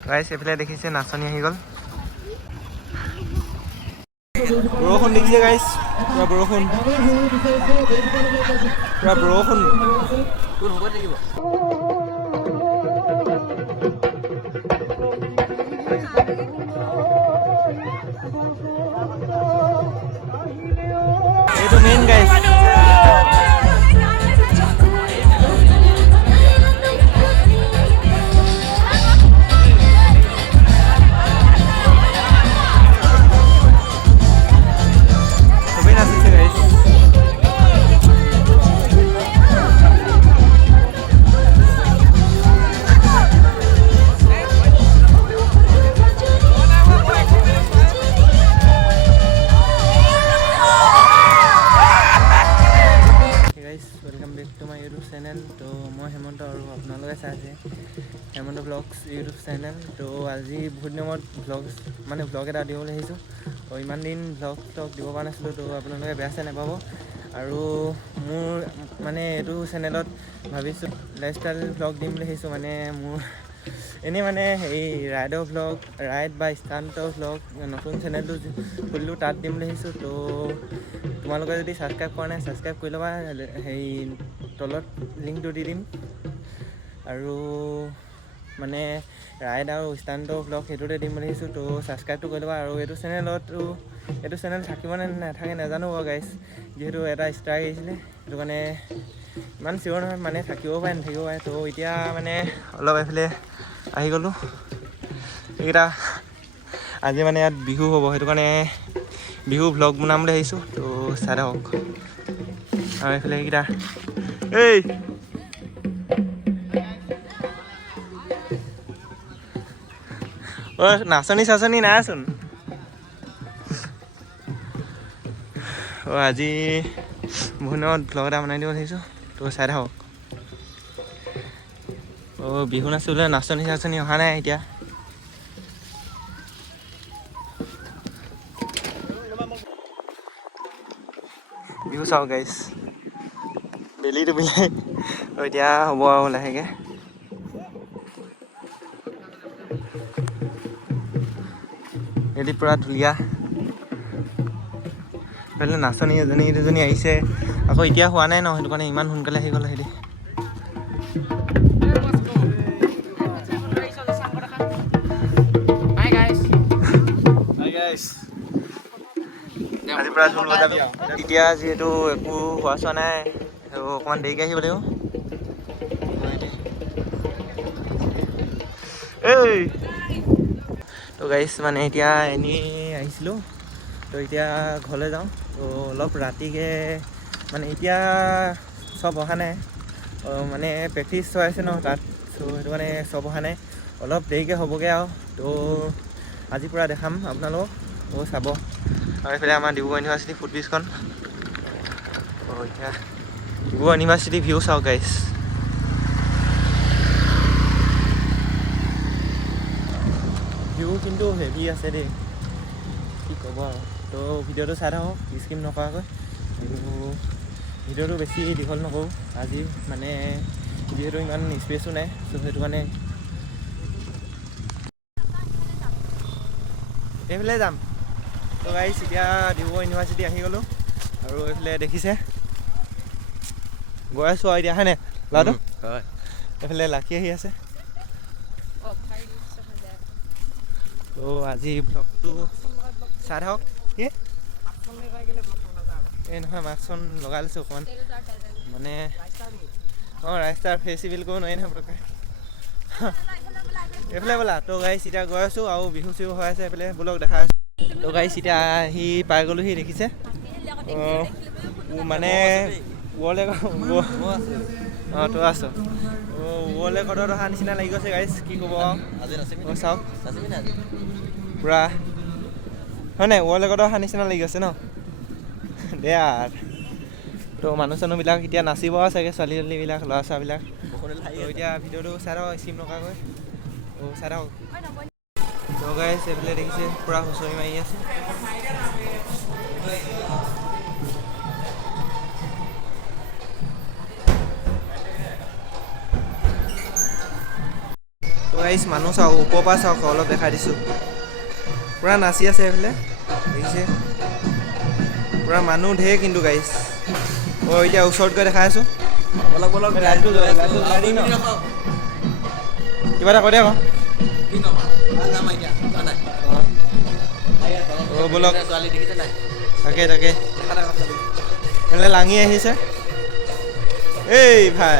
গাইছ এইফালে দেখিছে নাচনি আহি গ'ল বৰষুণ দেখিছে গাইছ পুৰা বৰষুণ কোন হ'ব লাগিব এইটো মেইন গাইছ चैनल तो मैं हेमंत और अपने चाहे हेमंत ब्लग्स यूट्यूब चैनल तो आज बहुत दिन ब्लग्स माने ब्लग एट दी तो इन दिन ब्लग दी ना तो अपने बेया से नापाब और मोर माने यू चैनल भाई लाइफस्टाइल ब्लग दीम माने मोर एने माने राइडर ब्लग राइड बा स्टान्टर ब्लग नतुन चैनल खुलिलो तक दीम तो तुम्हारे जो सब्सक्राइब कर ना सब्सक्राइब कर लबा तलत लिंक दी दिम और माने राइड और स्टान्टर ब्लग हेतुते दिम तो सब्सक्राइब कर लबा और ये चैनल थकिब ना नाथाके नाजानो गाइस जीतु एटा स्ट्राइक आइसिले तो माने इमान सियर নহয় माने থাকিব পাৰে নাথাকিব পাৰে तो এতিয়া মানে অলপ এফালে আহি গ'লো এইটা আজি মানে ইয়াত বিহু হ'ব সেইটো কাৰণে বিহু ব্লগ বনাম বুলি আহিছোঁ তো চাই থাকক আৰু এফালে এইটা এই নাচনি চাচনি নাইচোন আজি বহুত দিনত ব্লগ এটা বনাই দিব আহিছোঁ তো চাই থাকক বিহু নাচিবলৈ নাচনি চাচনি অহা নাই এতিয়া বিহু চাওঁ গাইছ বেলিটো মিলাই এতিয়া হ'ব আৰু লাহেকৈ এটি পূৰা ধুনীয়া এইফালে নাচনি এজনী দুজনী আহিছে আকৌ এতিয়া হোৱা নাই ন সেইটো কাৰণে ইমান সোনকালে আহি গ'ল সিহঁতি আজিৰ পৰা ঢোল বজাবি এতিয়া যিহেতু একো হোৱা চোৱা নাই অকণমান দেৰিকৈ আহিব লাগিব এই তো গাইছ মানে এতিয়া এনেই আহিছিলোঁ তো এতিয়া ঘৰলৈ যাওঁ তো অলপ ৰাতিকৈ মানে এতিয়া চব অহা নাই মানে প্ৰেক্টিচ হৈ আছে ন তাত চ' সেইটো কাৰণে চব অহা নাই অলপ দেৰিকৈ হ'বগৈ আৰু তো আজিৰ পৰা দেখাম আপোনালোকক তো চাব আৰু এইফালে আমাৰ ডিব্ৰুগড় ইউনিভাৰ্চিটি ফুটব্ৰিজখন এতিয়া ডিব্ৰুগড় ইউনিভাৰ্চিটি ভিউ চাওক গাইছ ভিউ কিন্তু হেভি আছে দেই কি ক'ব আৰু তো ভিডিঅ'টো চাই থাকক স্কিপ নকৰাকৈ আৰু ভিডিঅ'টো বেছি দীঘল নকৰোঁ আজি মানে যিহেতু ইমান স্পেচো নাই চ' সেইটো কাৰণে এইফালে যাম তো গাইছ এতিয়া ডিব্ৰুগড় ইউনিভাৰ্চিটি আহি গ'লোঁ আৰু এইফালে দেখিছে গৈ আছোঁ আৰু এতিয়া হয়নে ল'ৰাটো হয় এইফালে লাকি আহি আছে তো আজি ব্লগটো চাই থাকক কি এই নহয় মাস্কখন লগাই লৈছোঁ অকণমান মানে ৰাস্তাৰ ফেষ্টিভেল কৰিব নোৱাৰি নহয় পটককৈ এইফালে বোলা তো গাইছ এতিয়া গৈ আছোঁ আৰু বিহু চিহু হৈ আছে এইফালে ব্লগ দেখা আছোঁ তো গাইছ এতিয়া আহি পাই গ'লোহি দেখিছে মানে ৱৰ্ল্ড তো আছোঁ ৱৰ্ল্ড ৰেকৰ্ডত অহা নিচিনা লাগি গৈছে গাইছ কি ক'ব চাওক পূৰা হয় নাই ৱৰ্ল্ড ৰেকৰ্ডত অহা নিচিনা লাগি গৈছে ন দে তো মানুহ চানুহবিলাক এতিয়া নাচিব চাগে ছোৱালী ছোৱালীবিলাক ল'ৰা ছোৱালীবিলাক এতিয়া ভিডিঅ'টো চাই থাকক স্কিপ নকৰাকৈ চাই থাকক তো গাইছ এইফালে দেখিছে পূৰা হুঁচৰি মাৰি আছে তো গাইছ মানুহ চাওক, ওপৰৰ পৰা চাওক, অলপ দেখাই দিছোঁ। পূৰা নাচি আছে এইফালে, দেখিছে? পূৰা মানুহ ঢেৰ কিন্তু গাইছ। এতিয়া ওচৰত গৈ দেখাই আছোঁ। অলপ লাইটটো জ্বলাই দিম ন? কিবা এটা কৈ দে আকৌ। ব'লক, তাকে এইফালে লাঙি আহিছে। এই ভাই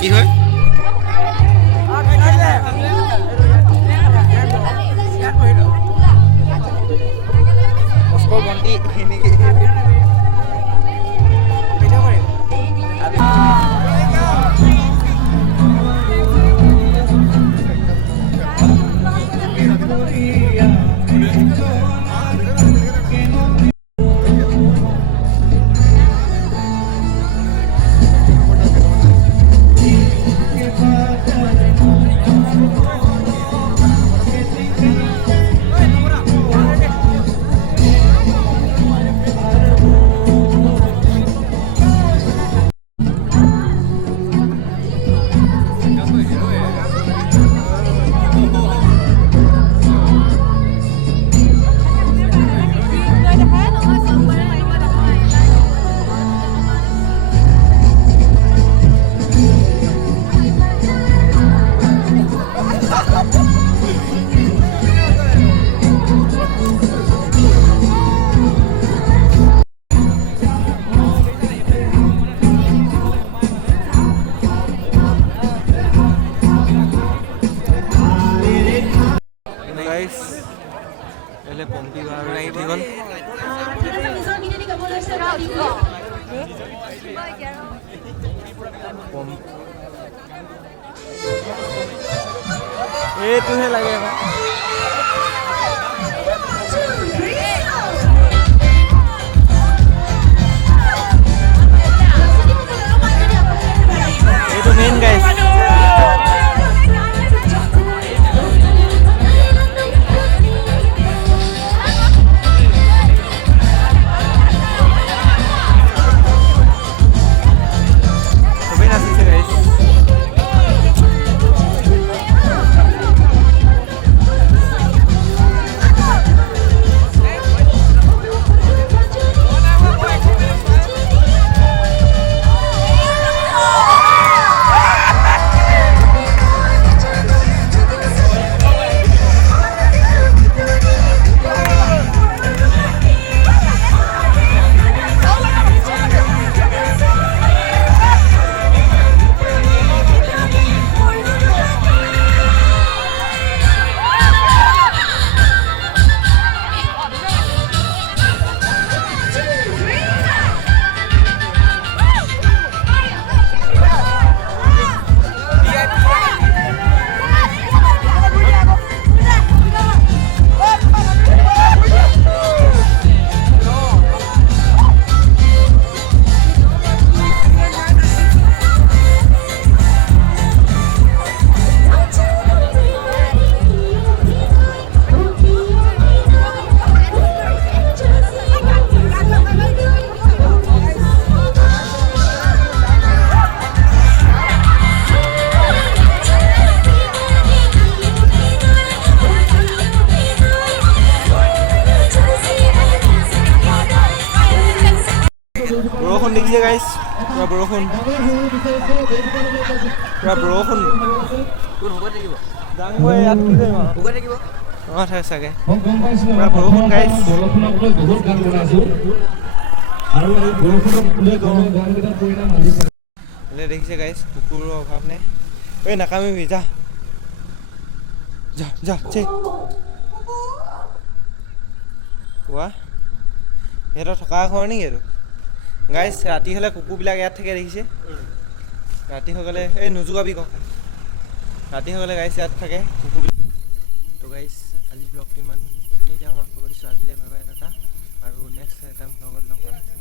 কি হয় মস্কো বন্টি এইটোহে লাগে আমাক। এইটো মেইন গাইজ। চবেই নাচিছে গাইজ। বৰষুণ দেখিছে গাইজ, পুৰা বৰষুণ, পুৰা বৰষুণ। ডাঙৰ ইয়াত কি কৰিম আৰু চাগে পুৰা বৰষুণ গাইজ। দেখিছে গাইজ, কুকুৰৰ অভাৱ নাই। এই নাকামিবি, যা যা যা চে কোৱা। সিহঁতৰ থকা ঘৰ নেকি এইটো গাইজ? ৰাতি হ'লে কুকুৰবিলাক ইয়াত থাকে দেখিছে। ৰাতি হৈ গ'লে এই নোযোগাবি কওঁ, ৰাতি হৈ গ'লে গাইজ ইয়াত থাকে কুকুৰবিলাক। তো গাইজ আজি ব্লগটো ইমানখিনিতে সমাপ্ত কৰিছোঁ। আজিলৈ ভাবা এটা আৰু নেক্সট এটা ব্লগত লগ পাম।